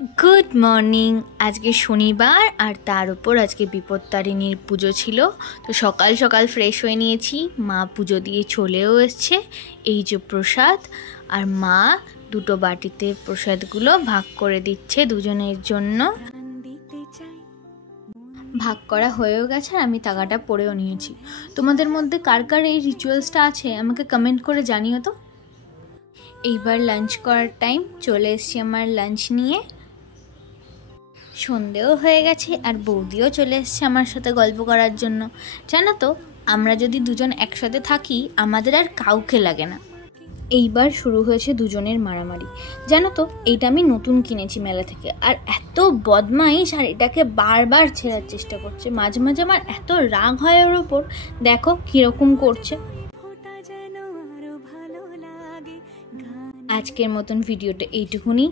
Good morning. आज के शनिवार और तार ऊपर आज के বিপত্তারিণীর পুজো ছিল। তো সকাল সকাল ফ্রেশ হয়ে নিয়েছি। মা পুজো দিয়ে চলেও এসছে। এই যে প্রসাদ, আর মা দুটো বাটিতে প্রসাদগুলো ভাগ করে দিচ্ছে দুজনের জন্য। ভাগ করা হয়েও গেছে আর আমি তাগাটা পরেও নিয়েছি। তোমাদের মধ্যে কার কার এই রিচুয়ালসটা আছে আমাকে কমেন্ট করে জানিও তো। এইবার লাঞ্চ করার টাইম, চলে এসছি আমার লাঞ্চ নিয়ে। সন্ধেও হয়ে গেছে আর বৌদিও চলে এসছে আমার সাথে গল্প করার জন্য। জানো তো, আমরা যদি দুজন একসাথে থাকি আমাদের আর কাউকে লাগে না। এইবার শুরু হয়েছে দুজনের মারামারি। জানো তো, এইটা আমি নতুন কিনেছি মেলা থেকে, আর এত বদমাইশ, আর এটাকে বারবার ছেড়ার চেষ্টা করছে। মাঝে মাঝে আমার এত রাগ হয় ওর ওপর। দেখো কীরকম করছে। আজকের মতন ভিডিওটা এইটুকুনি।